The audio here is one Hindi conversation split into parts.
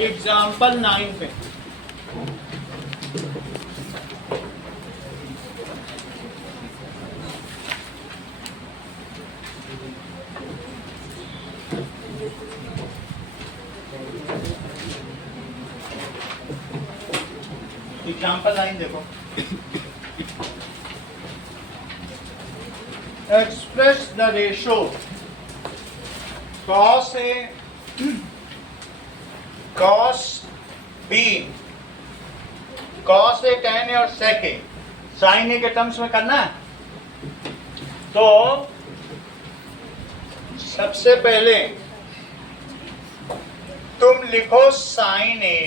एग्जाम्पल 9 पे एग्जाम्पल 9 देखो। Express the ratio cos A cos B cos A tan A और sec A sin A के टर्म्स में करना है। तो सबसे पहले तुम लिखो sin A,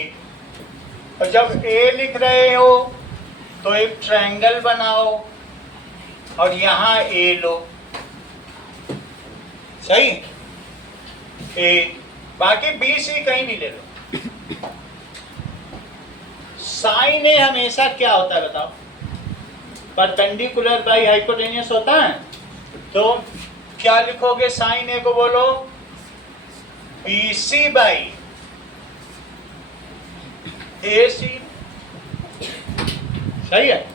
और जब A लिख रहे हो तो एक ट्रायंगल बनाओ और यहां A लो, सही। A बाकी B C कहीं भी ले लो। साइन ए हमेशा क्या होता है बताओ? परपेंडिकुलर बाई हाइपोटेन्यूस होता है। तो क्या लिखोगे साइन ए को? बोलो BC बाई AC, सही है।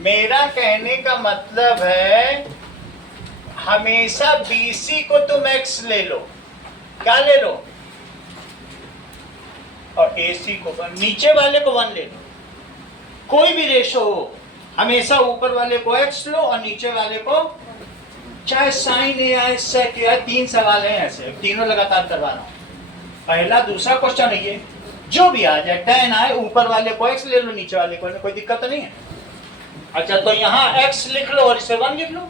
मेरा कहने का मतलब है हमेशा BC को तुम x ले लो, क्या ले लो, और AC को नीचे वाले को 1 ले लो। कोई भी रेशो हो हमेशा ऊपर वाले को x लो और नीचे वाले को, चाहे साइन ए या सेक या, 3 सवाल हैं ऐसे, तीनों लगातार करवा रहा हूं। पहला दूसरा क्वेश्चन है ये, जो भी आ जाए, tan आए ऊपर वाले को x ले लो, नीचे वाले को, कोई दिक्कत तो नहीं है। अच्छा तो यहाँ x लिख लो और इसे 1 लिख लो।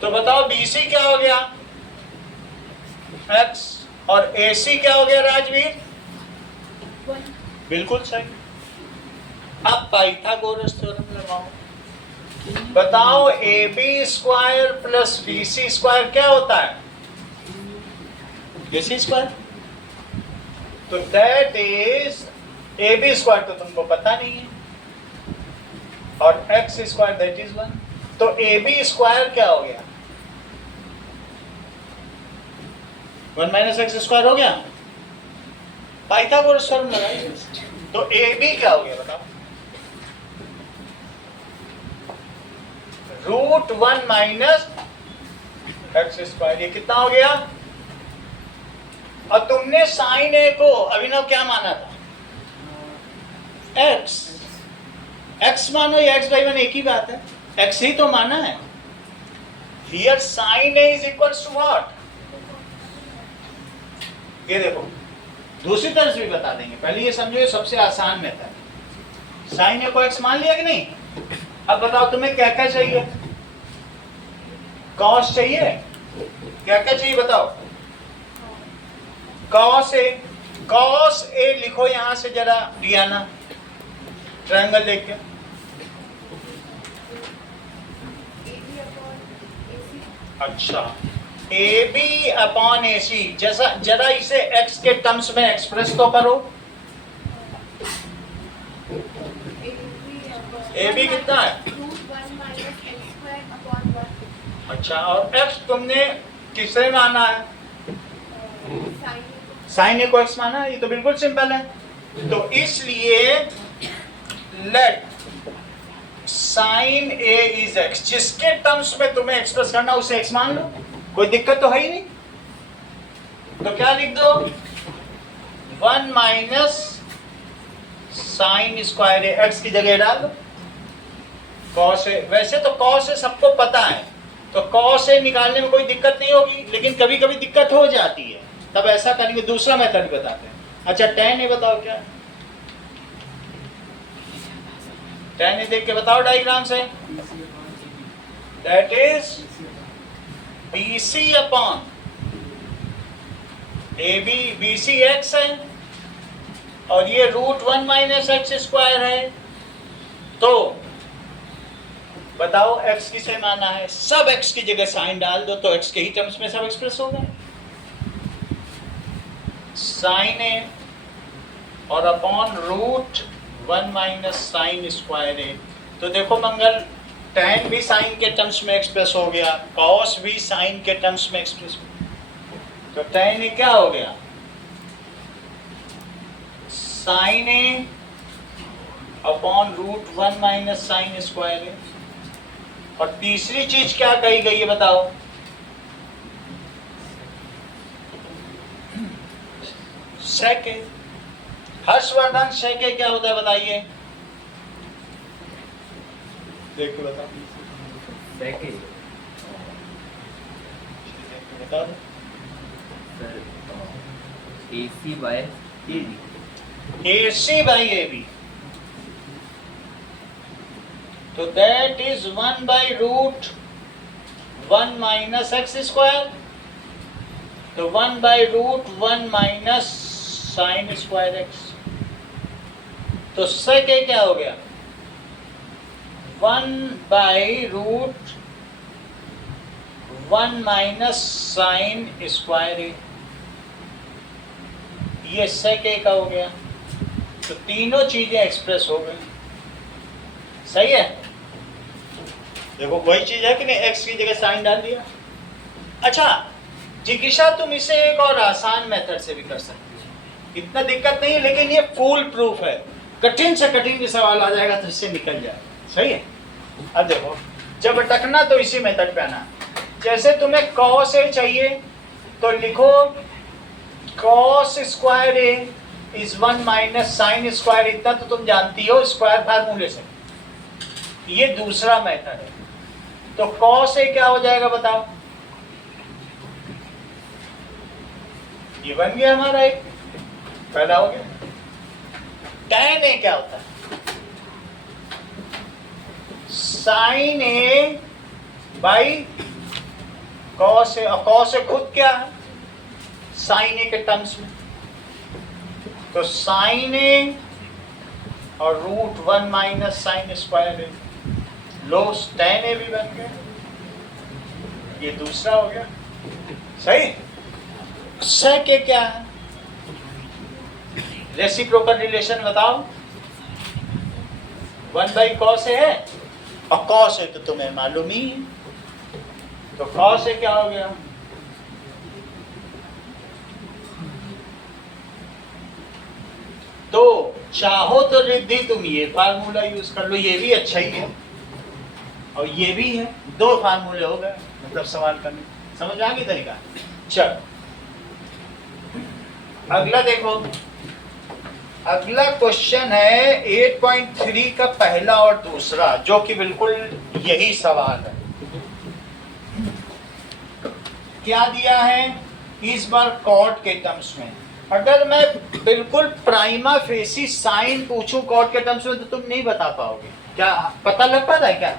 तो बताओ BC क्या हो गया? x, और AC क्या हो गया राजवीर? 1। बिल्कुल सही। अब पाइथागोरस थ्योरम लगाओ। बताओ AB square plus BC square क्या होता है? BC square. तो दैट इज AB स्क्वायर, तो तुमको पता नहीं है, और x स्क्वायर दैट इज 1। तो AB स्क्वायर क्या हो गया? 1 माइनस एक्स स्क्वायर हो गया। पाइथागोरस थ्योरम लगाइए। तो AB क्या हो गया बताओ? √1 माइनस एक्स स्क्वायर, ये कितना हो गया? और तुमने साइन ए को अभिनव क्या माना था? x। x मानो या x बाई 1 एक ही बात है, x ही तो माना है। Here sine A is equal to what? ये देखो दूसरी तरह से भी बता देंगे, पहले ये समझो, ये सबसे आसान मेथड है। साइन ए को x मान लिया कि नहीं? अब बताओ तुम्हें क्या क्या चाहिए? कॉस चाहिए, क्या क्या चाहिए बताओ? कॉस ए लिखो यहां से जरा डियाना, ट्रायंगल देख के। अच्छा AB अपॉन AC, जैसा जरा इसे x के टर्म्स में एक्सप्रेस तो करो। AB कितना है? अच्छा, और x तुमने किसे माना है? साइन ए को x माना है, ये तो बिल्कुल सिंपल है। तो इसलिए late sign A is x, जिसके टर्म्स में तुम्हें एक्सप्रेस करना उसे x मान लो, कोई दिक्कत तो है ही नहीं। तो क्या लिख दो? 1 माइनस साइन स्क्वायर ए, x की जगह डाल दो कॉस ए। वैसे तो कॉस ए सबको पता है, तो कॉस ए निकालने में कोई दिक्कत नहीं होगी, लेकिन कभी कभी दिक्कत हो जाती है, तब ऐसा करेंगे। दूसरा मेथड बताते हैं। अच्छा tan ए बताओ क्या? tan ए देख के बताओ डायग्राम से। That is BC upon AB, BC x है और ये √1 माइनस एक्स स्क्वायर है। तो बताओ x किसे माना है? सब x की जगह साइन डाल दो तो x के ही टर्म्स में सब एक्सप्रेस होगा। साइन ए और अपॉन √1 माइनस साइन स्क्वायर ए। तो देखो मंगल, tan भी साइन के टर्म्स में एक्सप्रेस हो गया, cos भी साइन के टर्म्स में एक्सप्रेस हो गया। तो tan ए क्या हो गया, sine A upon root 1 minus sine square ए। और तीसरी चीज क्या कही गई है बताओ, सेक ए। हर्षवर्धन सेक ए क्या होता है बताइए, देखो बताओ, सेक ए बता दो। Sir AC by AB। AC by AB, तो that is 1 by root 1 minus X square, तो 1 by root 1 minus sine square X. तो सेक ए क्या हो गया, 1 by root 1 minus sine square A, ये सेक ए का हो गया। तो तीनों चीजें एक्सप्रेस हो गई, सही है। देखो वही चीज है कि नहीं, एक्स की जगह साइन डाल दिया। अच्छा जिज्ञासा, तुम इसे एक और आसान मेथड से भी कर सकते हो, इतना दिक्कत नहीं है, लेकिन ये फुल प्रूफ है। कठिन से कठिन भी सवाल आ जाएगा तो इससे निकल जाएगा, सही है। अब देखो, जब अटकना तो इसी मेथड पे आना। जैसे तुम्हें cos ए चाहिए तो लिखो cos square a is 1 minus sine square, इतना तो तुम जानती हो स्क्वायर फार्मूले से। ये दूसरा मेथड है। तो cos ए क्या हो जाएगा बताओ, ये बन गया हमारा एक, पहला हो गया। tan ए क्या होता है, साइन ए बाई cos ए, और cos ए खुद क्या है, साइन ए के टर्म्स में। तो साइन ए और रूट 1 माइनस साइन स्क्वायर ए, लो tan ए भी बन गया, ये दूसरा हो गया, सही। सेक ए क्या है, रेसिप्रोकल रिलेशन बताओ, 1 बाई cos ए है, और cos ए तो तुम्हें मालूम ही है। तो cos ए क्या हो गया, तो चाहो तो रिद्धि तुम ये फार्मूला यूज कर लो, ये भी अच्छा ही है और ये भी है, दो फार्मूले हो गए मतलब सवाल करने। समझ आ गई तरीका। चल अगला देखो, अगला क्वेश्चन है 8.3 का पहला और दूसरा, जो कि बिल्कुल यही सवाल है। क्या दिया है इस बार कॉट के टर्म्स में। अगर मैं बिल्कुल प्राइमा फेसी साइन पूछूं कॉट के टर्म्स में तो तुम नहीं बता पाओगे। क्या पता लग पाता है, क्या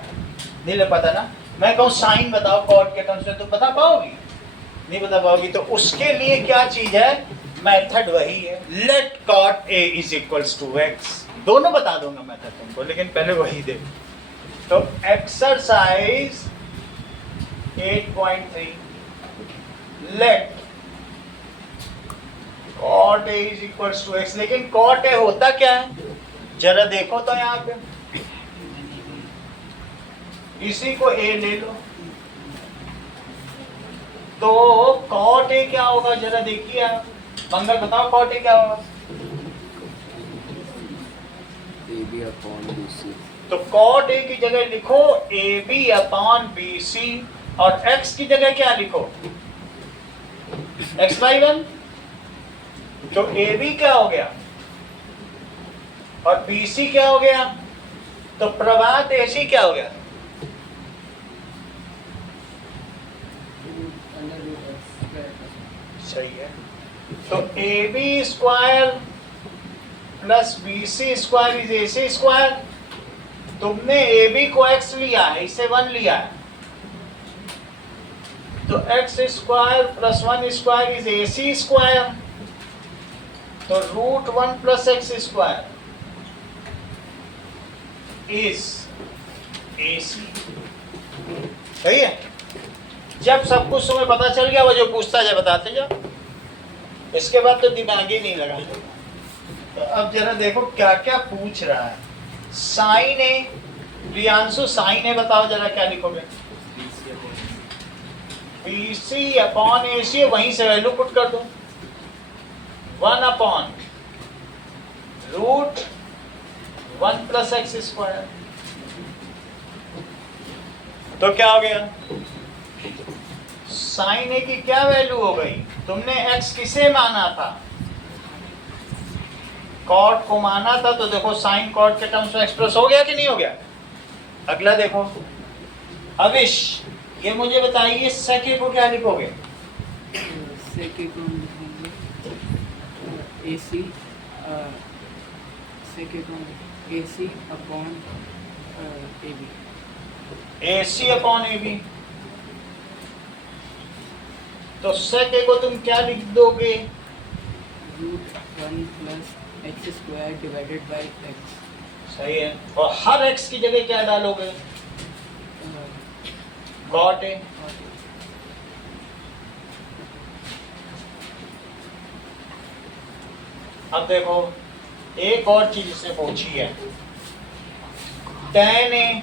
नहीं लग पाता ना। मैं कहूँ साइन बताओ कॉट के टर्म्स में, तुम बता पाओगी, नहीं बता पाओगी। तो उसके लिए क्या चीज है, मेथड वही है, let cot A is equals to x. दोनों बता दूंगा मेथड तुमको, लेकिन पहले वही देखो। तो exercise 8.3, let cot A is equals to x. लेकिन कॉट ए होता क्या है जरा देखो तो, यहाँ पे इसी को ए ले लो, तो कॉट ए क्या होगा जरा देखिए आप। मंगल बताओ कॉट ए क्या होगा। AB upon BC। तो कॉट ए की जगह लिखो AB अपॉन BC, और x की जगह क्या लिखो, x/1। तो AB क्या हो गया और BC क्या हो गया, तो प्रभात AC क्या हो गया, सही है। तो AB square plus BC square is AC square. तुमने AB को x लिया है, इसे 1 लिया है, तो x square plus 1 square is AC square. तो root 1 plus x square is AC, सही है। जब सब कुछ तुम्हें पता चल गया, वो जो पूछता जाए बताते जाओ, इसके बाद तो दिमाग ही नहीं लगा। तो अब जरा देखो क्या क्या पूछ रहा है। साइन ए प्रियांशु साइन है, बताओ जरा क्या लिखोगे? BC अपॉन AC, वहीं से वैल्यू पुट कर दो, 1 upon root 1 plus x square. तो क्या हो गया? साइन ए की क्या वैल्यू हो गई? तुमने x किसे माना था? कॉट को माना था, तो देखो साइन कॉट के टर्म्स में एक्सप्रेस हो गया कि नहीं हो गया? अगला देखो, अविश ये मुझे बताइए सेके को क्या लिखोगे? सेके को हम लिखेंगे AC, सेके को AC upon AB। AC upon AB। तो सेके को तुम क्या लिख दोगे? Root 1 plus x square divided by x. सही है। और हर x की जगह क्या डालोगे? कॉट है। अब देखो एक और चीज से पूछी है, tan ए।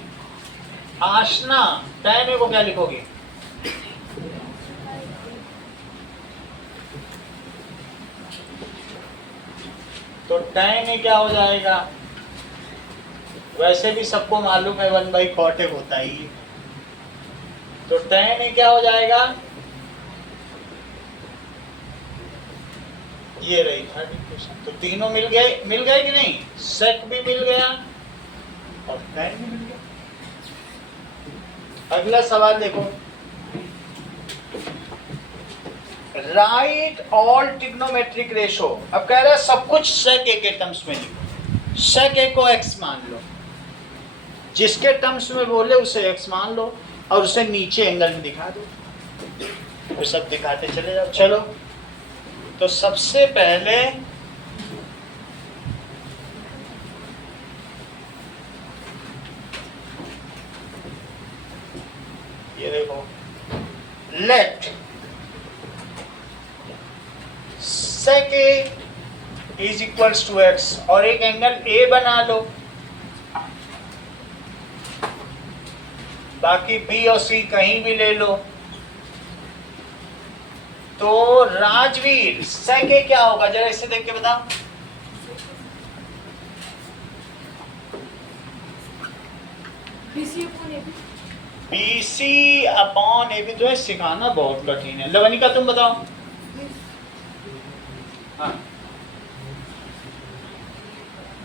आशना tan ए को क्या लिखोगे? तो tan ए क्या हो जाएगा? वैसे भी सबको मालूम है 1 बाई कॉट ए होता ही है। तो tan ए क्या हो जाएगा? ये रही थर्ड इक्वेशन। तो तीनों मिल गए कि नहीं? सेक भी मिल गया और tan भी मिल गया। अगला सवाल देखो, राइट ऑल ट्रिग्नोमेट्रिक रेशो। अब कह रहा है सब कुछ सेक ए के टर्म्स में लिखो। सेक ए को x मान लो, जिसके टर्म्स में बोले उसे x मान लो और उसे नीचे एंगल में दिखा दो। तो सब दिखाते चले जाओ। चलो, तो सबसे पहले ये देखो, let sec A is equals to x और एक एंगल A बना लो, बाकी B और C कहीं भी ले लो। तो राजवीर sec A क्या होगा? जरा इसे देख के बताओ। BC upon AB। तो सिखाना बहुत कठिन है। लवनिका तुम बताओ। हाँ,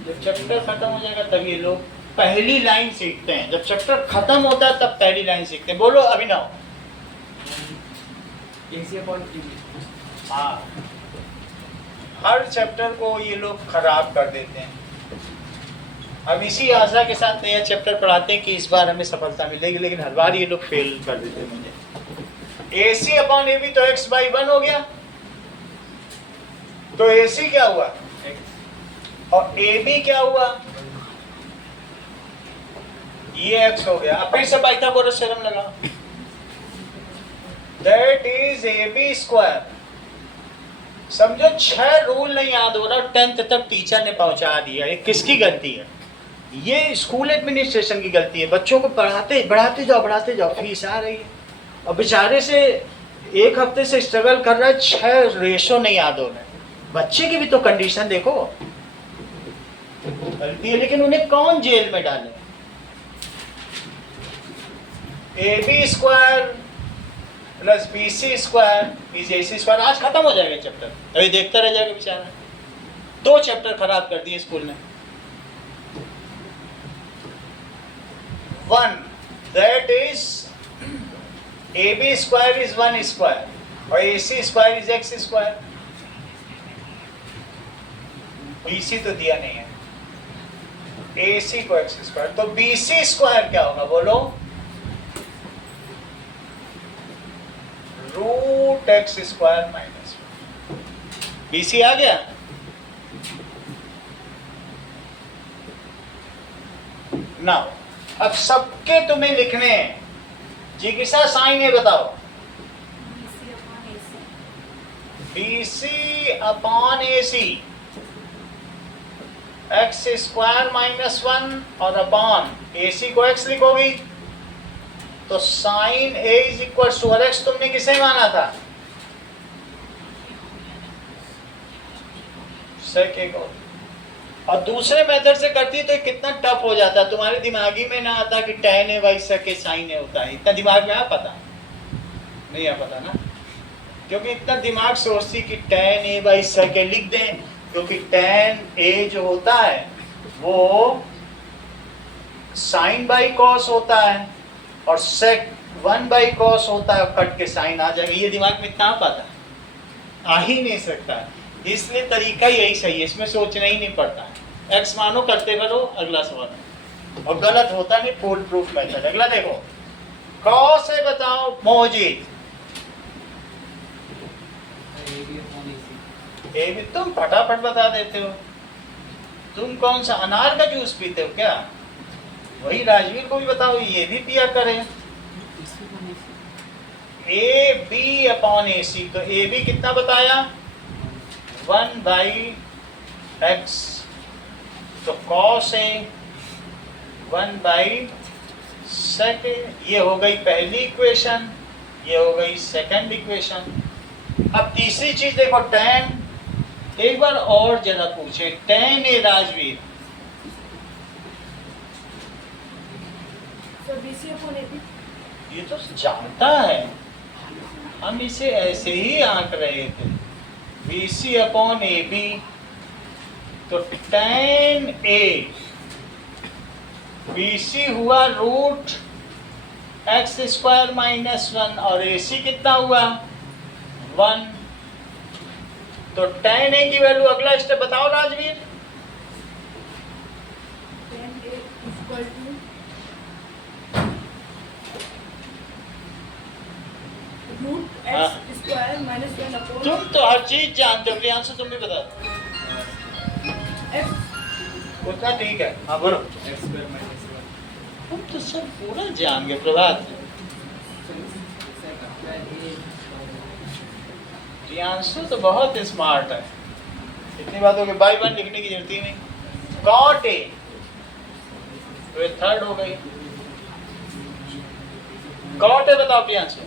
जब चैप्टर खत्म हो जाएगा तब ये लोग पहली लाइन सीखते हैं। जब चैप्टर खत्म होता है तब पहली लाइन सीखते हैं। बोलो अभिनव। AC upon AB। हाँ, हर चैप्टर को ये लोग खराब कर देते हैं। अब इसी आशा के साथ नया चैप्टर पढ़ाते हैं कि इस बार हमें सफलता मिलेगी, लेकिन हर बार ये लोग फेल कर देते हैं मुझे। AC अपॉन AB तो x बाई 1 हो गया। तो AC क्या हुआ? और AB क्या हुआ? ये x हो गया। अब फिर से पाइथागोरस थ्योरम लगा। That is AB square. समझो 6 रूल नहीं याद हो रहा, 10th तक टीचर ने पहुंचा दिया। ये किसकी गलती है? ये स्कूल एडमिनिस्ट्रेशन की गलती है। बच्चों को बढ़ाते जाओ, फीस आ रही है और बेचारे से एक हफ्ते से स्ट्रगल कर रहा है, 6 रेशो नहीं याद हो रहा है। बच्चे की भी तो कंडीशन देखो, गलती है, लेकिन उन्हें कौन जेल में डाले? AB square plus BC square is AC square. आज खत्म हो जाएगा चैप्टर, अभी देखता रह जाएगा बेचारा। 2 चैप्टर खराब कर दिए स्कूल ने। 1 that is AB square is 1 square और AC square is x square. BC तो दिया नहीं है, AC को x स्क्वायर। तो BC स्क्वायर क्या होगा बोलो? Root x square minus. BC आ गया। नाउ अब सबके तुम्हें लिखने हैं। जिज्ञासा साइन है, बताओ। BC upon AC। X square minus 1 और अपॉन ए सी को एक्स लिखोगी तो sine A is equal to, और एक्स तुमने किसे माना था? सेक को। और दूसरे मेथड से करती तो कितना टफ हो जाता, तुम्हारे दिमागी में ना आता कि tan a by sec sine a होता है। इतना दिमाग में आ पता नहीं आ पता ना, क्योंकि इतना दिमाग सोचती कि tan a बाई सेक लिख दें, क्योंकि tan a जो होता है वो साइन बाई कॉस होता है और सेक 1 बाई कॉस होता है, कट के साइन आ जाएगा। ये दिमाग में इतना आ पाता, आ ही नहीं सकता। इसलिए तरीका यही सही है, इसमें सोचना ही नहीं पड़ता। एक्स मानो, करते करो, अगला सवाल। और गलत होता नहीं, फुल प्रूफ मेथड। अगला देखो, कॉस से बताओ मोहजीत। ए भी तुम फटाफट बता देते हो। तुम कौन सा अनार का जूस पीते हो क्या? वही राजवीर को भी बताओ, ये भी पिया करें। ए बी अपॉन ए सी, तो ए बी कितना बताया? 1 बाई एक्स, तो कॉस ए 1 बाई सेक। ये हो गई पहली इक्वेशन, ये हो गई सेकंड इक्वेशन। अब तीसरी चीज देखो, tan। एक बार और जरा पूछे, tan ए राजवीर, ये तो जानता है, हम इसे ऐसे ही आंक रहे थे, BC अपॉन ए बी। तो tan A BC हुआ रूट एक्स स्क्वायर माइनस 1 और AC कितना हुआ? 1। तो tan A की वैल्यू, अगला स्टेप बताओ राजवीर। तुम तो हर चीज जानते हो, प्रियांशु तुम भी बता दो। उतना ठीक है, हाँ बोलो। तुम तो सब पूरा जान गए प्रभात। प्रियांशु तो बहुत स्मार्ट है, इतनी बातों के बाई वन लिखने की जरूरत ही नहीं। कॉट ए, तो ये थर्ड हो गई। कॉट ए बताओ Priyanshu.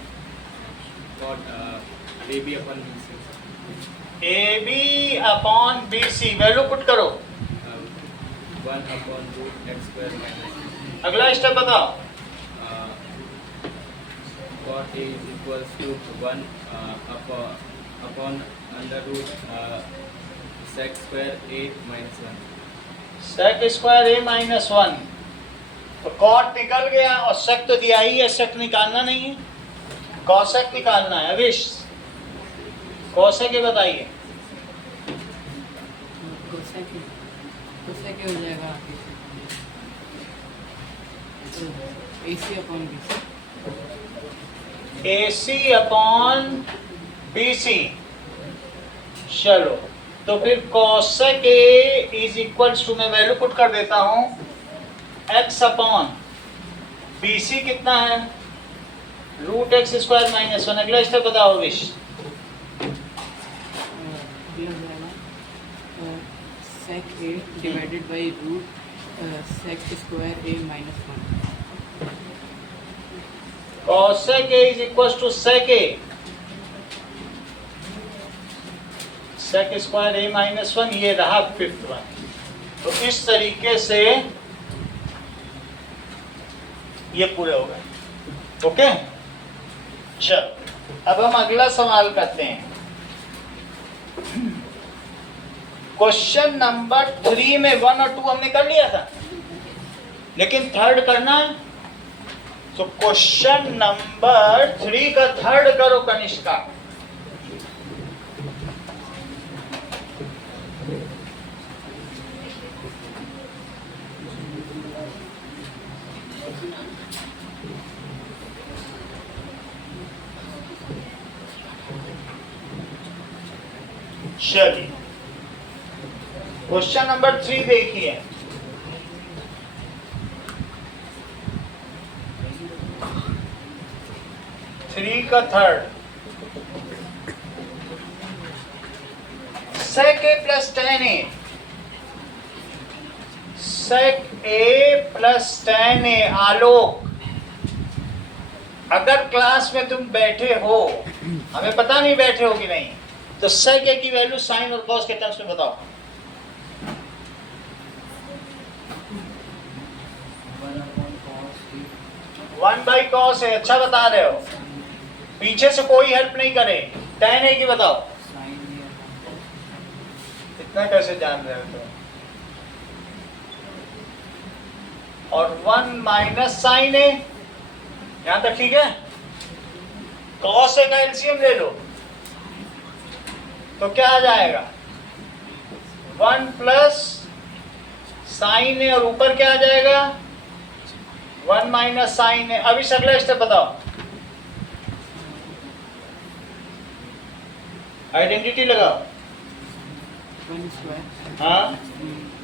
A B upon B C, value put करो। 1 upon root x square minus. अगला स्टेप बताओ। cot A is equals to 1 upon under root sec square A minus 1. Sec square A minus 1, तो कॉट निकल गया और सेक तो दिया ही है, सेक निकालना नहीं है, कॉसेक निकालना है। अविश कॉसेक बताइए। कोसेक हो जाएगा AC upon BC। AC upon BC। चलो, तो फिर cosec A is equals to, मैं वैल्यू पुट कर देता हूँ, x अपॉन BC कितना है? Root x square minus 1। अगला स्टेप बताओ विश। Sec A divided by root sec square A minus 1। Cosec A is equals to sec A, sec square A minus 1, ये रहा फिफ्थ वन। तो इस तरीके से ये पूरे हो गए। ओके, चलो अब हम अगला सवाल करते हैं। क्वेश्चन नंबर 3 में 1 और 2 हमने कर लिया था, लेकिन थर्ड करना है। तो क्वेश्चन नंबर 3 का थर्ड करो कनिष्का। चलिए क्वेश्चन नंबर 3 देखिए। थ्री का third, sec A plus tan A sec a plus tan a। Alok, अगर क्लास में तुम बैठे हो, हमें पता नहीं बैठे हो कि नहीं, तो sec a की वैल्यू साइन और cos के टर्म्स में बताओ। 1/cos है। अच्छा बता रहे हो, पीछे से कोई हेल्प नहीं करे। tan a की बताओ। इतना कैसे जान रहे हो तुम? और 1 माइनस साइन ए, यहां तक ठीक है। cos ए का एलसीएम ले लो तो क्या आ जाएगा? 1 प्लस साइन ए और ऊपर क्या आ जाएगा? 1 माइनस साइन ए। अभी अगला स्टेप बताओ। आइडेंटिटी लगाओ। 1 स्क्वायर हाँ,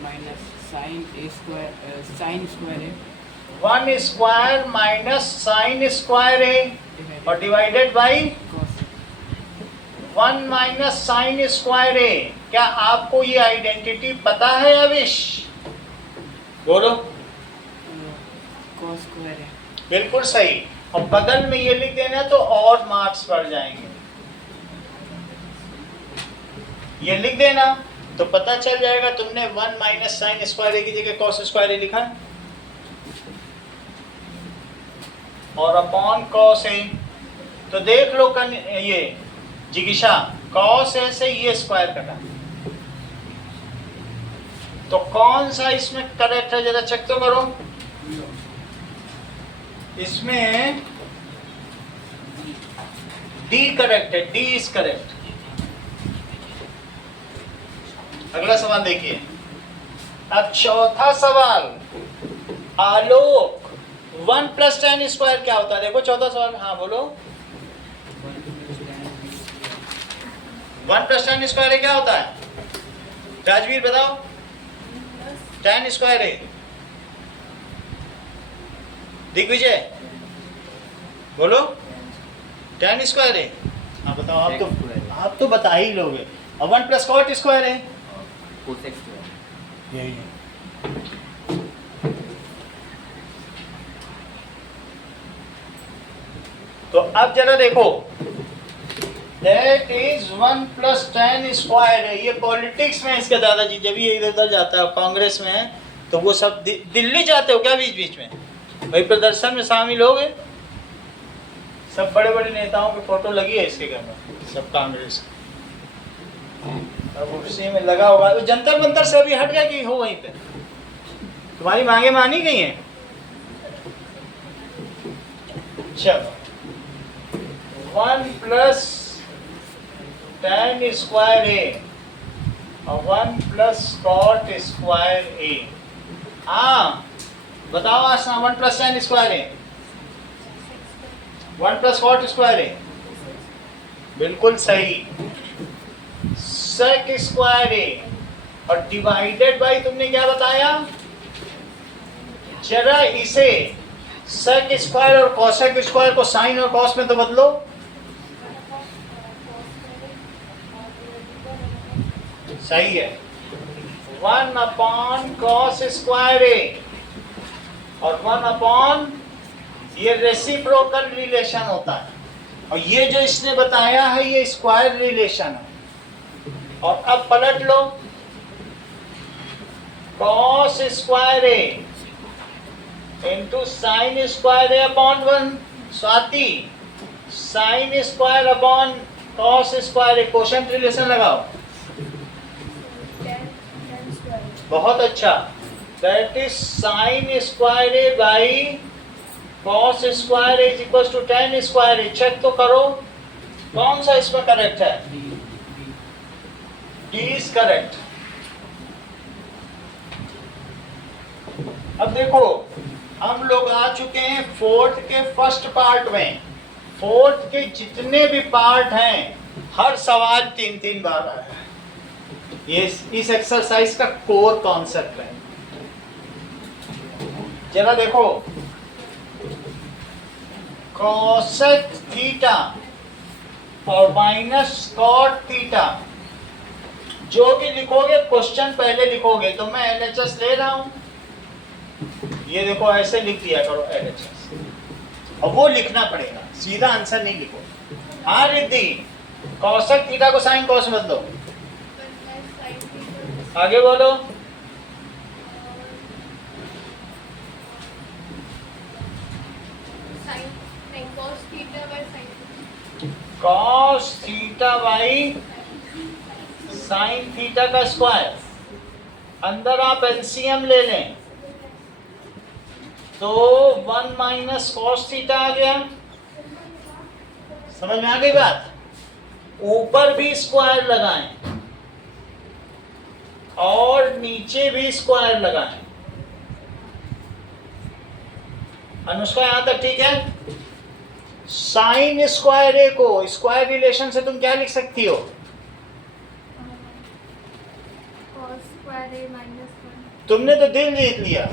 minus sine a square sine square है 1 स्क्वायर माइनस साइन स्क्वायर ए और divided by cos 1 minus sine square ए। क्या आपको ये आइडेंटिटी पता है अविश? बोलो। cos स्क्वायर है। बिल्कुल सही। और बगल में ये लिख देना तो और मार्क्स बढ़ जाएंगे। ये लिख देना तो पता चल जाएगा तुमने 1 माइनस साइन स्क्वायर ए की जगह cos स्क्वायर ए लिखा है और अपॉन cos ए। तो देख लो ये जिगिशा, cos ए से ये स्क्वायर कटा, तो कौन सा इसमें करेक्ट है जरा चेक तो करो। इसमें डी करेक्ट है, डी इज करेक्ट। अगला सवाल देखिए। अब चौथा सवाल, आलोक 1 प्लस tan स्क्वायर क्या होता है? देखो चौथा सवाल। हाँ बोलो। 1 प्लस tan स्क्वायर क्या होता है? राजवीर बताओ। tan स्क्वायर है। दिग्विजय बोलो। tan स्क्वायर है। हाँ बताओ। आप तो बता ही लोगे। और 1 प्लस कॉट स्क्वायर है। यही है। तो अब जरा देखो, दैट इज 1 प्लस tan स्क्वायर है। ये पॉलिटिक्स में इसके दादाजी जब ये इधर उधर जाता है, कांग्रेस में है तो वो सब दिल्ली जाते हो क्या बीच बीच में? भाई प्रदर्शन में शामिल हो गए। सब बड़े बड़े नेताओं की फोटो लगी है इसके घर में, सब कांग्रेस। अब उसी में लगा होगा। वो जंतर मंतर से अभी हट गया कि हो वहीं पे? तुम्हारी मांगे मानी गई हैं? चलो 1 प्लस tan स्क्वायर ए और 1 प्लस कॉट स्क्वायर ए। हाँ बताओ आसना, 1 प्लस tan स्क्वायर ए, 1 प्लस कॉट स्क्वायर ए। बिल्कुल सही। sec स्क्वायर ए और डिवाइडेड बाई तुमने क्या बताया? जरा इसे sec स्क्वायर और cosec स्क्वायर को साइन और cos में तो बदलो। सही है। 1 अपॉन cos स्क्वायर ए और 1 अपॉन, ये रेसिप्रोकल रिलेशन होता है और ये जो इसने बताया है ये स्क्वायर रिलेशन है। और अब पलट लो, cos square a into sine square a upon 1। Swati, sine square upon cos square a, quotient relation लगाओ। बहुत अच्छा। That is sine square a by cos square a is equal to tan square a. Check तो करो कौन सा इसमें करेक्ट है? D is correct। अब देखो हम लोग आ चुके हैं फोर्थ के फर्स्ट पार्ट में। फोर्थ के जितने भी पार्ट हैं हर सवाल 3-3 बार आया है। ये इस एक्सरसाइज का कोर कॉन्सेप्ट है। जरा देखो, cosec थीटा और माइनस cot थीटा, जो भी लिखोगे क्वेश्चन पहले लिखोगे। तो मैं LHS ले रहा हूं ये देखो ऐसे लिख दिया करो LHS, और वो लिखना पड़ेगा, सीधा आंसर नहीं लिखो। हाँ रिद्धि, कौशक थीटा को साइन कॉस मत दो, आगे बोलो। Cos theta by sine theta का स्क्वायर, अंदर आप एलसीएम ले लें तो 1 माइनस कॉस थीटा आ गया। समझ में आ गई बात? ऊपर भी स्क्वायर लगाएं और नीचे भी स्क्वायर लगाएं। अनुष्का यहां तक ठीक है? साइन स्क्वायर ए को स्क्वायर रिलेशन से तुम क्या लिख सकती हो? तुमने तो दिल जीत लिया,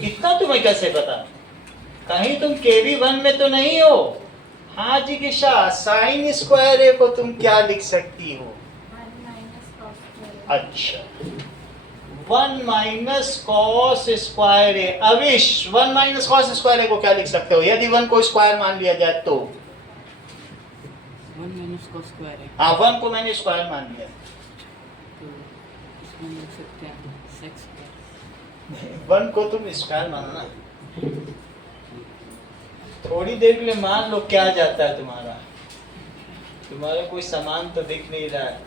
इतना तुम्हें कैसे पता? कहीं तुम KB1 में तो नहीं हो? हाँ जी किशा, साइन स्क्वायर ए को तुम क्या लिख सकती हो? अच्छा, 1 माइनस कॉस स्क्वायर ए। अविश, 1 माइनस कॉस स्क्वायर ए को क्या लिख सकते हो यदि 1 को स्क्वायर मान लिया जाए तो? 1 माइनस कॉस स्क्वायर है, हाँ, 1 को मैंने स्क्वायर मान लिया तो इसमें लिख सकते हैं सेक स्क्वायर। 1 को तुम स्क्वायर मानो ना। थोड़ी देर के लिए मान लो क्या जाता है तुम्हारा, तुम्हारा कोई सामान तो दिख नहीं रहा है।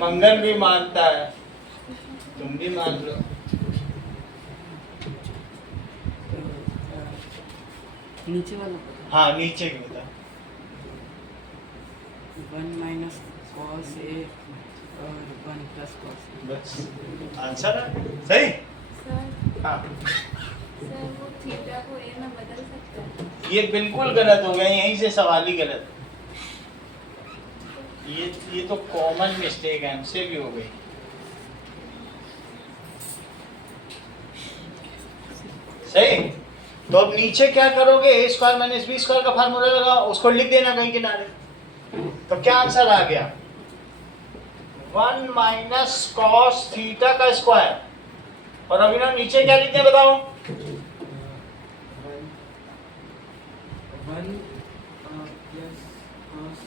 मंगल भी मानता है, तुम भी मान लो। तो नीचे वाला हाँ, नीचे की बता। 1 माइनस कॉस ए और 1 प्लस कॉस। बस आंसर है सही। हाँ, वो थीटा को ए में बदल सकता है। ये बिल्कुल गलत हो गया, यहीं से सवाल ही गलत। ये तो कॉमन मिस्टेक है, हमसे भी हो गई। सही। तो अब नीचे क्या करोगे? ए स्क्वायर माइनस बी स्क्वायर का फार्मूला लगाओ, उसको लिख देना कहीं किनारे। तो क्या आंसर आ गया? 1 माइनस कॉस थीटा का स्क्वायर। और अभी ना नीचे क्या लिखते हैं बताओ? 1 प्लस कॉस।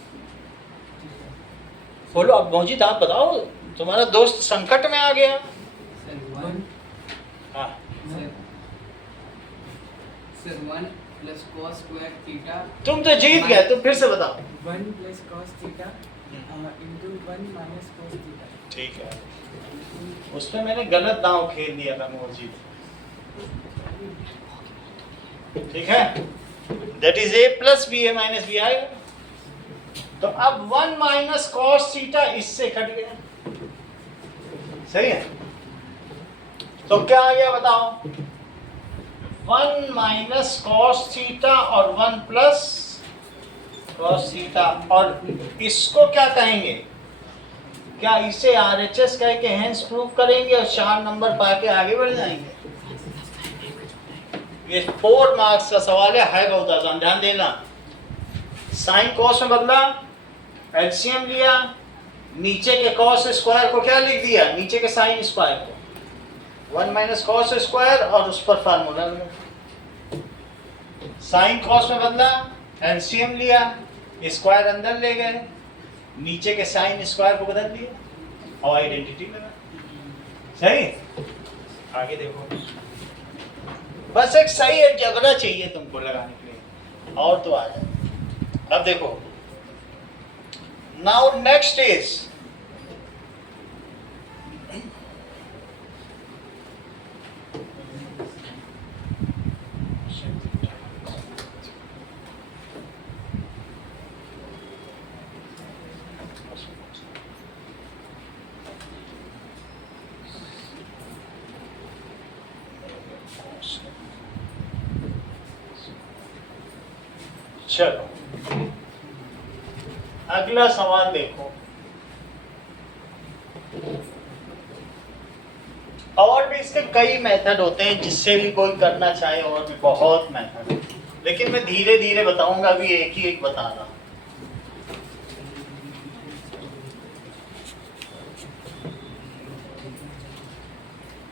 बोलो अब मौजिद, आप बताओ, तुम्हारा दोस्त संकट में आ गया। हाँ, sir 1 plus cos square theta तुम तो जीत गए, तुम फिर से बताओ। 1 plus cos theta into 1 minus cos theta. ठीक है, उसमें मैंने गलत दांव खेल दिया था मौजिद। ठीक है, that is a plus B A minus B आएगा। तो अब 1 माइनस कॉस थीटा इससे कट गया, सही है। तो क्या आ गया बताओ? 1 माइनस कॉस थीटा और 1 प्लस कॉस थीटा। और इसको क्या कहेंगे? क्या इसे RHS कह के हेंस प्रूव करेंगे और 4 नंबर पाके आगे बढ़ जाएंगे? ये 4 मार्क्स का सवाल है बहुत आसान, ध्यान देना। साइन कॉस में बदला, एलसीएम लिया, नीचे के कॉस स्क्वायर को क्या लिख दिया? नीचे के साइन स्क्वायर को 1 माइनस कॉस स्क्वायर और उस पर फार्मूला लगा। साइन कॉस में बदला, एलसीएम लिया, स्क्वायर अंदर ले गए, नीचे के साइन स्क्वायर को बदल दिया और आइडेंटिटी लगा। सही। आगे देखो, बस एक सही एक जगह चाहिए तुमको लगाने के लिए, और तो आ जाए। अब देखो, नाउ नेक्स्ट इज चलो अगला सवाल देखो। और भी इसके कई मेथड होते हैं जिससे भी कोई करना चाहे, और भी बहुत मेथड है, लेकिन मैं धीरे धीरे बताऊंगा, अभी एक ही एक बता रहा हूं।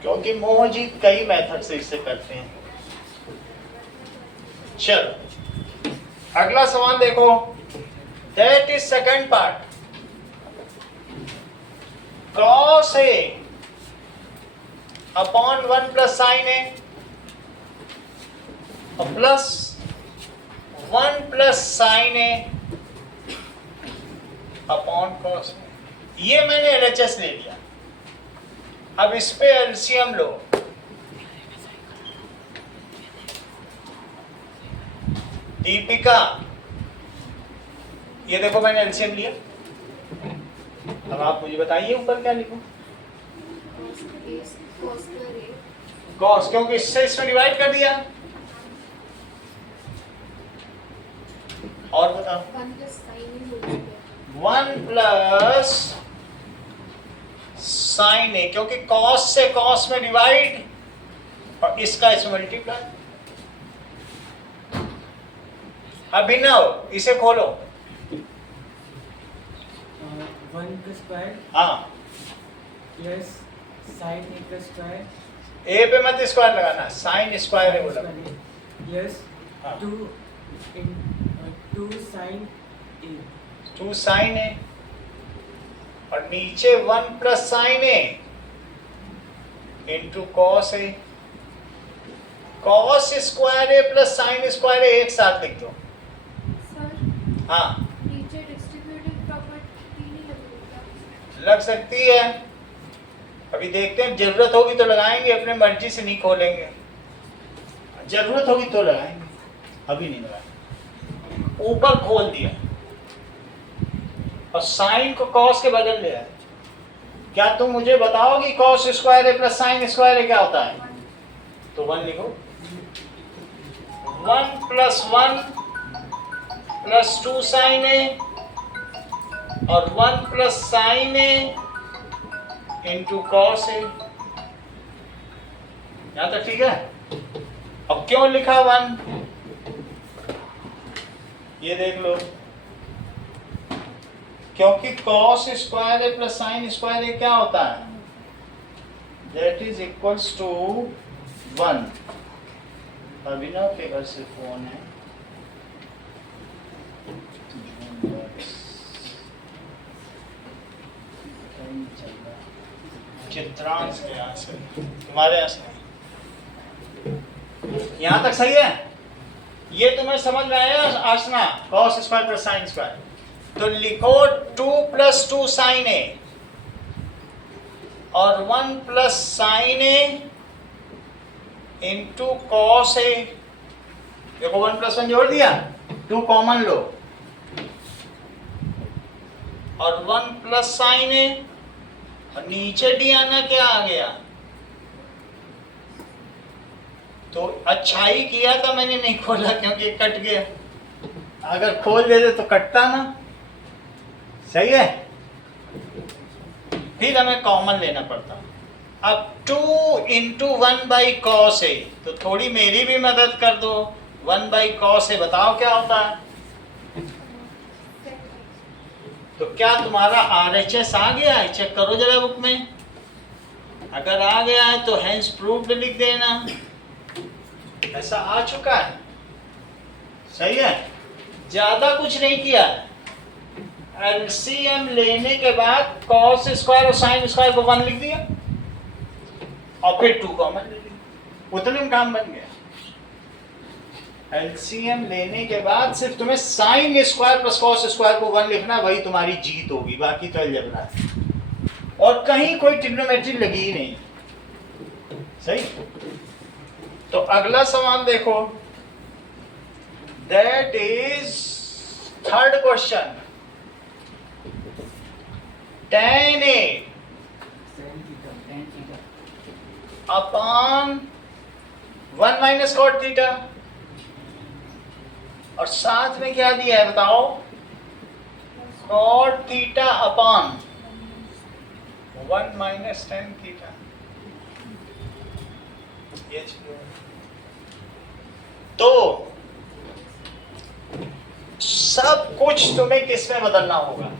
क्योंकि मोहजीत कई मेथड से इसे करते हैं। चलो अगला सवाल देखो, दैट is second part. cos A upon 1 plus sign A और plus 1 plus sign A upon cos A। ये मैंने LHS ले लिया। अब इस पे एलसीएम लो। दीपिका, ये देखो मैंने एलसीएम लिया। अब आप मुझे बताइए ऊपर क्या लिखूं? कॉस, क्योंकि इससे इसमें डिवाइड कर दिया। और बताओ 1 प्लस साइन ए, क्योंकि कॉस से कॉस में डिवाइड और इसका इसमें मल्टीप्लाई। अभिनव इसे खोलो। 1 का स्क्वायर हाँ, प्लस साइन ए का स्क्वायर ए पे मत स्क्वायर लगाना, साइन स्क्वायर है बोला। प्लस हाँ। 2 साइन ए 2 साइन ए और नीचे 1 plus sign A into cos A. Cos square A plus sine square ए एक साथ लिख दो। सर हाँ, नीचे डिस्ट्रीब्यूटिव प्रॉपर्टी नहीं लगेगा? लग सकती है, अभी देखते हैं, जरूरत होगी तो लगाएंगे, अपने मर्जी से नहीं खोलेंगे। जरूरत होगी तो लगाएंगे, अभी नहीं लगाएंगे। ऊपर खोल दिया और साइन को कॉस के बदल दिया। क्या तुम मुझे बताओगी cos square A plus sine square ए क्या होता है? तो 1 लिखो। 1 प्लस 1 प्लस 2 साइन ए और 1 plus sign A into cos A. यहां तक ठीक है? अब क्यों लिखा 1? ये देख लो, क्योंकि cos square A plus sine square ए क्या होता है? That is equals to 1। Abhinav के घर से फोन है। चित्रांश के यहाँ से, तुम्हारे यहाँ से। यहाँ तक सही है? ये तुम्हें समझ में आया आसना? cos square plus sine square. तो लिखो 2 प्लस 2 साइन ए और 1 plus sign A into cos A. देखो 1 प्लस 1 जोड़ दिया, 2 कॉमन लो और 1 प्लस साइन ए और नीचे डी आना क्या आ गया? तो अच्छा ही किया था मैंने नहीं खोला, क्योंकि कट गया। अगर खोल देते तो कटता ना। सही है? फिर हमें कॉमन लेना पड़ता। अब 2 इंटू 1 बाई कॉस ए, तो थोड़ी मेरी भी मदद कर दो। 1 बाई कॉस ए बताओ क्या होता है? तो क्या तुम्हारा RHS आ गया है? चेक करो जरा बुक में। अगर आ गया है तो हेंस प्रूव्ड लिख देना। ऐसा आ चुका है। सही है? ज्यादा कुछ नहीं किया। एलसीएम लेने के बाद cos स्क्वायर और साइन स्क्वायर को 1 लिख दिया और फिर 2 कॉमन ले लिया। उतने में काम बन गया। एलसीएम लेने के बाद सिर्फ तुम्हें sine square plus cos square को 1 लिखना, वही तुम्हारी जीत होगी। बाकी तो अलजेब्रा है और कहीं कोई ट्रिग्नोमेट्री लगी ही नहीं। सही? तो अगला सवाल देखो, दैट इज third question. tan A upon 1 minus cot theta और साथ में क्या दिया है बताओ? Cot theta upon 1 minus tan theta. ये तो सब कुछ तुम्हें किस में बदलना होगा?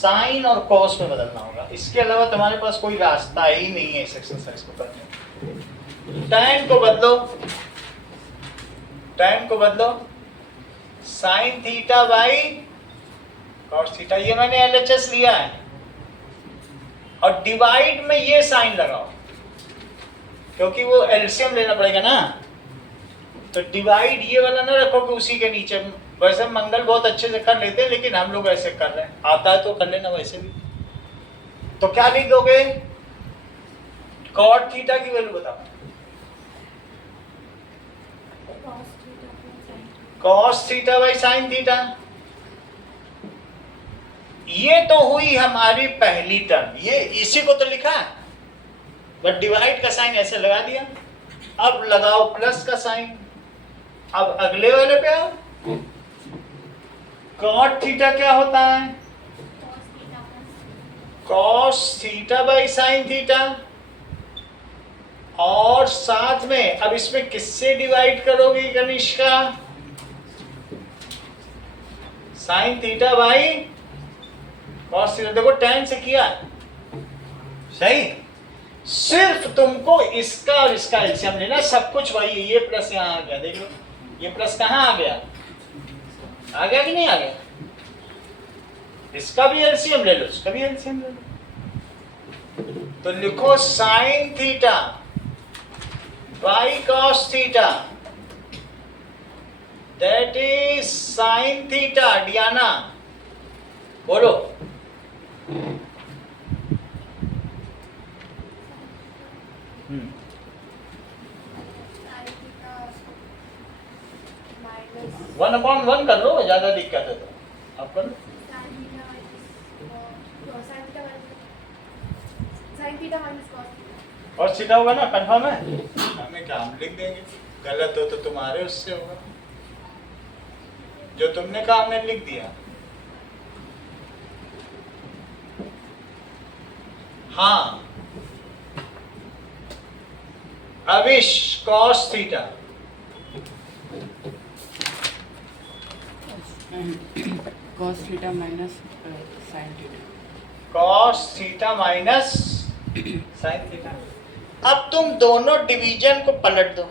साइन और कॉस में बदलना होगा, इसके अलावा तुम्हारे पास कोई रास्ता ही नहीं है इस एक्सरसाइज को करने। tan को बदलो, tan को बदलो sine theta by cos theta, ये मैंने LHS लिया है, और डिवाइड में ये साइन लगाओ क्योंकि वो एलसीएम लेना पड़ेगा ना, तो डिवाइड ये वाला ना रखो कि उसी के नीचे। वैसे मंगल बहुत अच्छे से कर लेते हैं, लेकिन हम लोग ऐसे कर रहे हैं, आता है तो कर लेना वैसे भी। तो क्या लिख दोगे, कॉट थीटा की वैल्यू बताओ, cos theta by sine theta. ये तो हुई हमारी पहली टर्म, ये इसी को तो लिखा है, बट डिवाइड का साइन ऐसे लगा दिया। अब लगाओ प्लस का साइन। अब अगले वाले पे आओ, कॉट थीटा क्या होता है, cos theta by sine theta, और साथ में अब इसमें किससे डिवाइड करोगे Kanishka, sine theta by cos theta. देखो tan से किया सही, सिर्फ तुमको इसका और इसका एलसीएम लेना, सब कुछ वही है। ये प्लस यहाँ आ गया, देख लो ये प्लस कहाँ आ गया, आ गया कि नहीं आ गया, इसका भी एलसीएम ले लो, इसका भी एलसीएम ले लो। तो लिखो sine theta by cos theta, that is sine theta. Diana बोलो, वन अपॉन वन कर लो, ज्यादा दिक्कत है तो आप कर लो। और सीधा होगा ना, कंफर्म है, हमें क्या, हम लिख देंगे, गलत हो तो तुम्हारे उससे होगा, जो तुमने कहा हमने लिख दिया। हाँ Avish, cos theta cos theta minus sin theta. Cos theta minus sine theta. अब तुम दोनों डिवीजन को पलट दो,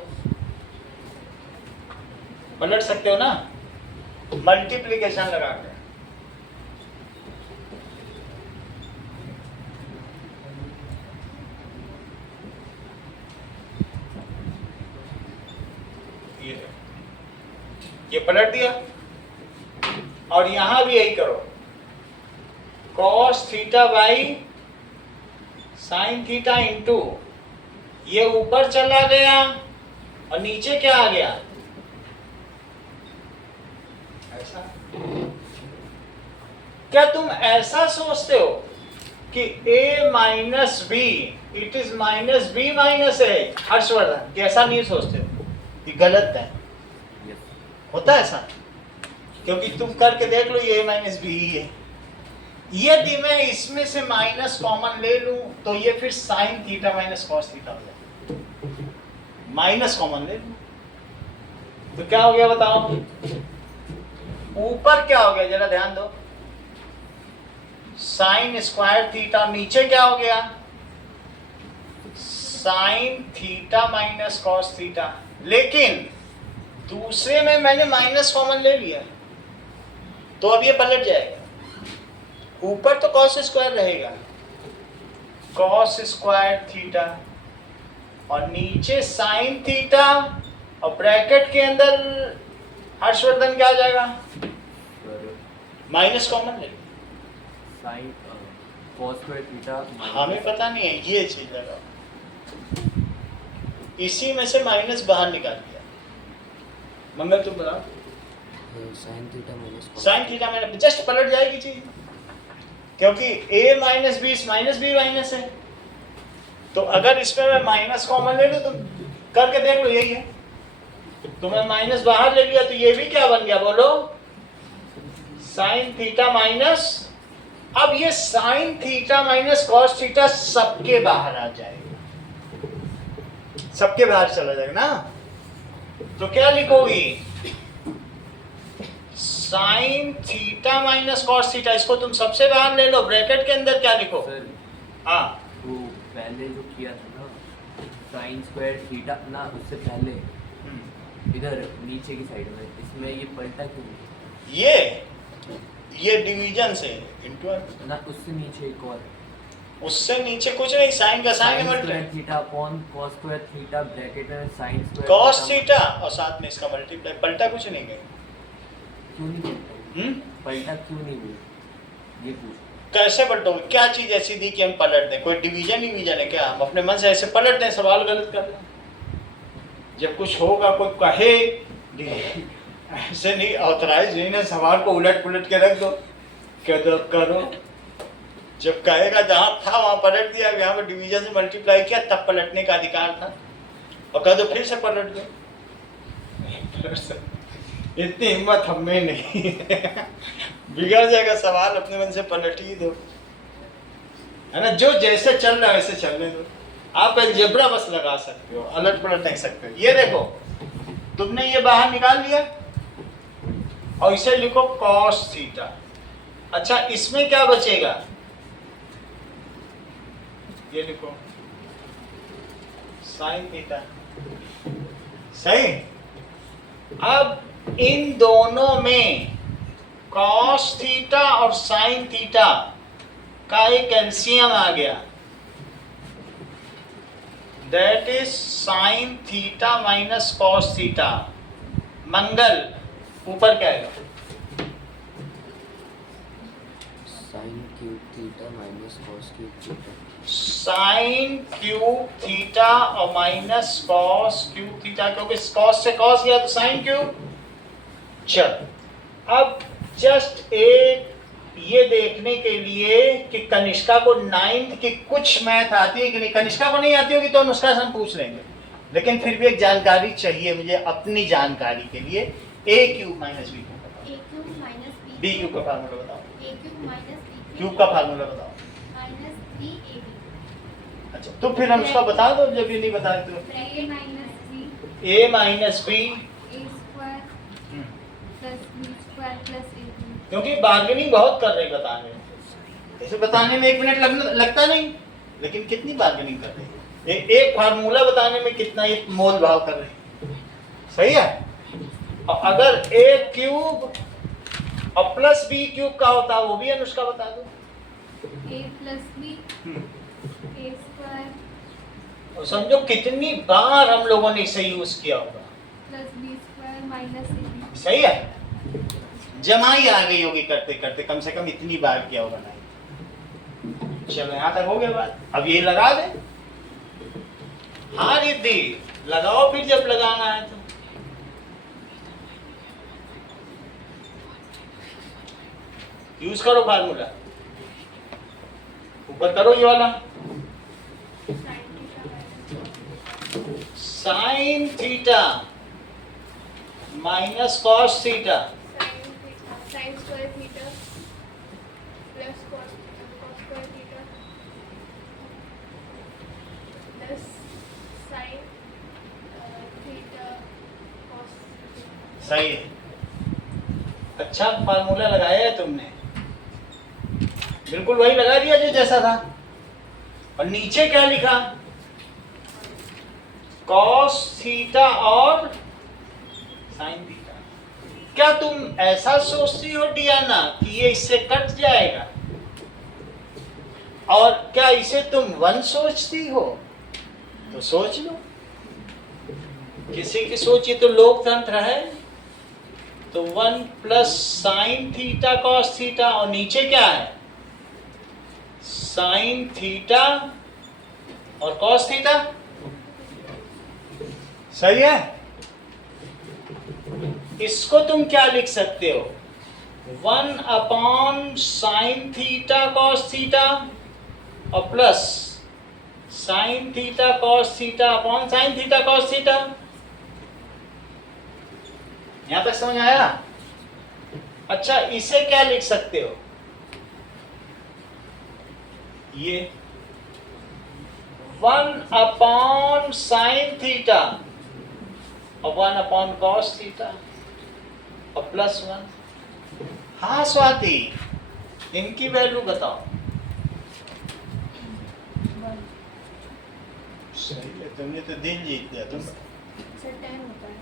पलट सकते हो ना, मल्टीप्लिकेशन लगा कर। ये पलट दिया, और यहां भी यही करो, cos theta by sine theta into, ये ऊपर चला गया और नीचे क्या आ गया, ऐसा। क्या तुम ऐसा सोचते हो कि a minus b it is minus b minus a, Harshvardhan कैसा नहीं सोचते हो, ये गलत है, होता है ऐसा, क्योंकि तुम करके देख लो, ये a माइनस बी ही है। यदि मैं इसमें से माइनस कॉमन ले लूं तो ये फिर sign theta minus cos theta हो जाए, माइनस कॉमन ले लूं तो क्या हो गया बताओ, ऊपर क्या हो गया जरा ध्यान दो, साइन स्क्वायर थीटा, नीचे क्या हो गया, sign theta minus cos theta. लेकिन दूसरे में मैंने माइनस कॉमन ले लिया, तो अब ये पलट जाएगा, ऊपर तो कॉस स्क्वायर रहेगा, कॉस स्क्वायर थीटा, और नीचे साइन थीटा, और ब्रैकेट के अंदर हर्षवर्धन क्या आ जाएगा, माइनस कॉमन ले, साइन कॉस स्क्वायर थीटा, हमें पता नहीं है, ये चीज लगा, इसी में से माइनस बाहर निकाल दिया। मंगल तुम बताओ, साइन थीटा माइनस, जस्ट पलट जाएगी चीज, क्योंकि a माइनस बी माइनस है, तो अगर इसमें मैं माइनस कॉमन ले लूं तो करके देख लो, यही है, तो मैं माइनस बाहर ले लिया तो ये भी क्या बन गया बोलो, साइन थीटा माइनस, अब ये sign theta minus cos theta सबके बाहर आ जाएगा, सबके बाहर चला जाएगा ना, तो क्या लिखोगी, sine theta theta minus cos theta, इसको तुम सबसे बाहर ले लो, ब्रैकेट के अंदर क्या लिखो? सर हाँ वो पहले जो किया था ना साइन स्क्वायर थीटा ना, उससे पहले इधर नीचे की साइड में, इसमें ये पलटा क्यों नहीं? ये डिवीजन से इंटू ना उससे नीचे एक और उससे नीचे कुछ नहीं, साइन का sine sine multiply square theta upon cos square theta bracket में साइन स्क्वायर कॉस थीटा और साथ में इसका मल्टीप्लाई, पलटा कुछ नहीं गया। क्यों नहीं पलटा? पलटा क्यों नहीं हुई ये पूछ। कैसे पलटोगे? क्या चीज ऐसी दी कि हम पलट दें? कोई डिवीजन है क्या? हम अपने मन से ऐसे पलट दें? सवाल गलत कर रहे हैं। जब कुछ होगा कोई कहे ऐसे नहीं, ऑथराइज नहीं ना, सवाल को उलट पुलट के रख दो, कह दो करो। जब कहेगा जहाँ था वहाँ पलट दिया, यहाँ पर डिवीजन से मल्टीप्लाई किया, तब पलटने का अधिकार था, और कह दो फिर से पलट दो। इतनी हिम्मत हमें नहीं बिगड़ जाएगा सवाल, अपने मन से पलट ही दो, है ना? जो जैसे चल रहा है वैसे चलने दो। आप अलजेब्रा बस लगा सकते हो, अलट पलट नहीं सकते हो। ये देखो, तुमने ये बाहर निकाल लिया और इसे लिखो कॉस थीटा। अच्छा, इसमें क्या बचेगा? ये लिखो साइन थीटा। सही। अब इन दोनों में कॉस थीटा और साइन थीटा का एक एलसीएम आ गया, that is sine theta minus cos theta. Mangal ऊपर क्या आएगा? Sine cube theta minus cos cube theta. Sine cube theta और माइनस कॉस क्यूब थीटा, क्योंकि कॉस से कॉस गया तो साइन क्यूब। चल, अब जस्ट एक ये देखने के लिए कि कनिष्का को 9th की कुछ मैथ आती है कि नहीं। कनिष्का को नहीं आती होगी तो अनुष्का से हम पूछ लेंगे, लेकिन फिर भी एक जानकारी चाहिए मुझे अपनी जानकारी के लिए। ए क्यूब माइनस बी क्यूब, ए क्यूब माइनस बी क्यूब का फार्मूला बताओ, ए क्यूब माइनस बी क्यूब का फार्मूला बताओ। Minus 3ab। अच्छा, तो फिर अनुष्का बता दो जब ये नहीं बता रहे तो। A minus b A minus b a square plus B square plus a b. क्योंकि बार्गेनिंग बहुत कर रहे बताने में, ऐसे बताने में 1 मिनट लगता नहीं, लेकिन कितनी बार्गेनिंग कर रहे हैं, एक फार्मूला बताने में कितना ये मोल भाव कर रहे हैं। सही है। और अगर ए क्यूब और प्लस बी क्यूब का होता है वो भी अनुष्का बता दो। ए प्लस बी ए स्क्वायर और समझो कितनी बार हम लोगों ने इसे यूज किया होगा। Plus B square minus A B. सही है। जमाई आ गई होगी करते करते, कम से कम इतनी बार किया होगा नहीं। चलो यहाँ तक हो गया बात। अब ये लगा दे। हाँ रिद्धि, लगाओ फिर जब लगाना है तो। यूज करो फार्मूला, ऊपर करो ये वाला। Sign theta minus cos theta sine square theta plus cos square theta plus sine theta cos. सही है। अच्छा फार्मूला लगाया है तुमने, बिल्कुल वही लगा दिया जो जैसा था। और नीचे क्या लिखा? कॉस थीटा और साइन थीटा। क्या तुम ऐसा सोचती हो डियाना कि ये इससे कट जाएगा? और क्या इसे तुम 1 सोचती हो? तो सोच लो, किसी की सोच, ये तो लोकतंत्र है। तो 1 plus sine theta cos theta, और नीचे क्या है? साइन थीटा और कॉस थीटा। सही है। इसको तुम क्या लिख सकते हो? 1 upon sine theta cos theta और plus sine theta cos theta upon sine theta cos theta. यहां तक समझ आया? अच्छा, इसे क्या लिख सकते हो? ये 1 अपॉन साइन थीटा और 1 अपॉन कॉस थीटा और प्लस 1। हाँ स्वाति, इनकी वैल्यू बताओ। सही है, तुमने तो दिल जीत दिया तुम। सर 10 होता है।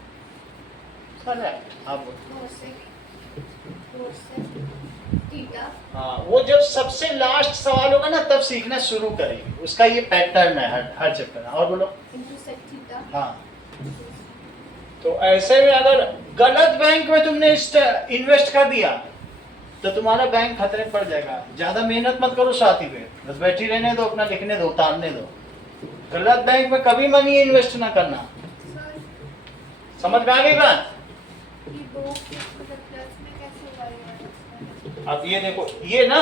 करेक्ट, हाँ बोलो। cos थीटा हाँ, वो जब सबसे लास्ट सवाल होगा ना तब सीखना शुरू करेंगे, उसका ये पैटर्न है हर चैप्टर में। और बोलो। Into sec theta. हाँ, तो ऐसे में अगर गलत बैंक में तुमने इन्वेस्ट कर दिया तो तुम्हारा बैंक खतरे में पड़ जाएगा। ज्यादा मेहनत मत करो साथी पे, बस बैठी रहने दो, अपना लिखने दो, उतारने दो। गलत बैंक में कभी मनी इन्वेस्ट ना करना। सर समझ में आ गई बात? ये दो मतलब प्लस में कैसे हुआ ये वाला? अब ये देखो, ये ना,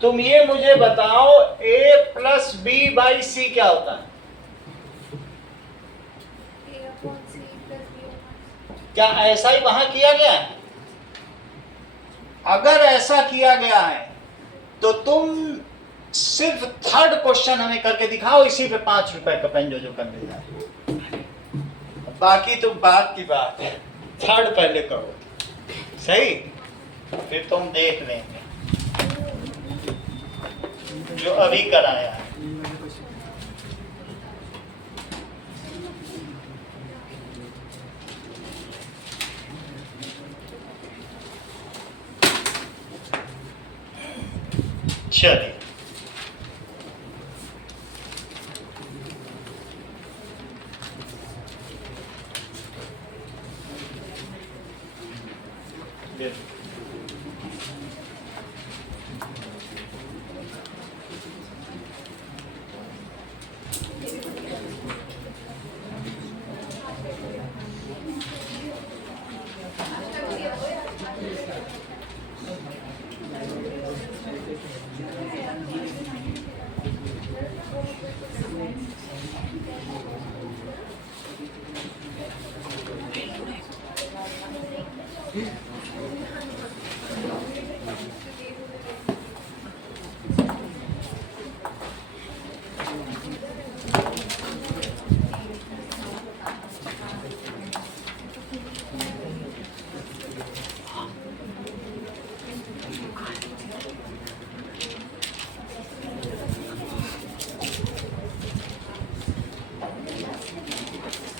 तुम ये मुझे बताओ a प्लस बी बाई सी क्या होता है? a upon c plus b upon क्या ऐसा ही वहां किया गया है? अगर ऐसा किया गया है तो तुम सिर्फ थर्ड क्वेश्चन हमें करके दिखाओ, इसी पे 5 रुपए का पेन जो कर मिल जाए। बाकी तुम बात की बात है, थर्ड पहले करो, सही? फिर तुम देख लेंगे जो अभी कराया है। चलिए,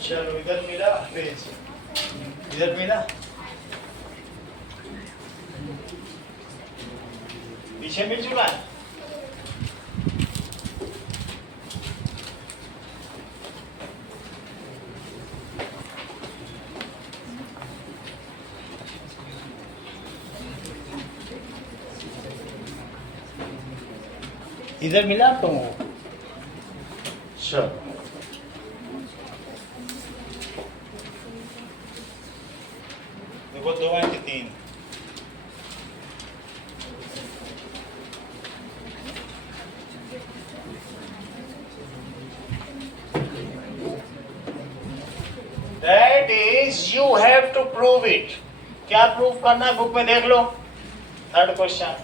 चलो इधर मिला पेज, इधर मिला, पीछे मिल चुका है। इधर मिला तो चलो, देखो 2 है कि 3? That is, you have to prove it. क्या प्रूव करना है बुक में देख लो, थर्ड क्वेश्चन।